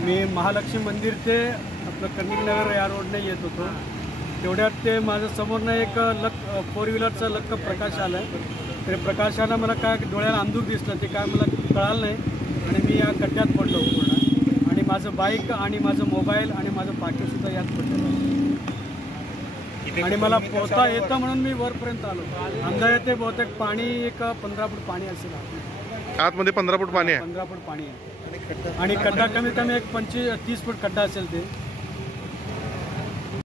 मी महालक्ष्मी मंदिर ते आपलं कर्णिकनगर या रोडने येत होतो. तेवढ्यात ते माझ्या समोरनं एक फोर व्हीलरचा लक्क प्रकाश आला आहे. ते प्रकाशानं मला काय डोळ्याला अंधूक दिसलं, ते काय मला कळालं नाही आणि मी या खड्ड्यात पडलो पूर्ण. आणि माझं बाईक आणि माझं मोबाईल आणि माझं पाकीटसुद्धा यात पडलं. आणि मला पोहता येतं म्हणून मी वरपर्यंत आलो. अंदाज येते बहुतेक पाणी एक 15 फूट पाणी असेल. आतमध्ये 15 फूट पाणी आहे. 15 फूट पाणी आहे आणि खड्डा कमीत कमी एक 25-30 फूट खड्डा असेल ते.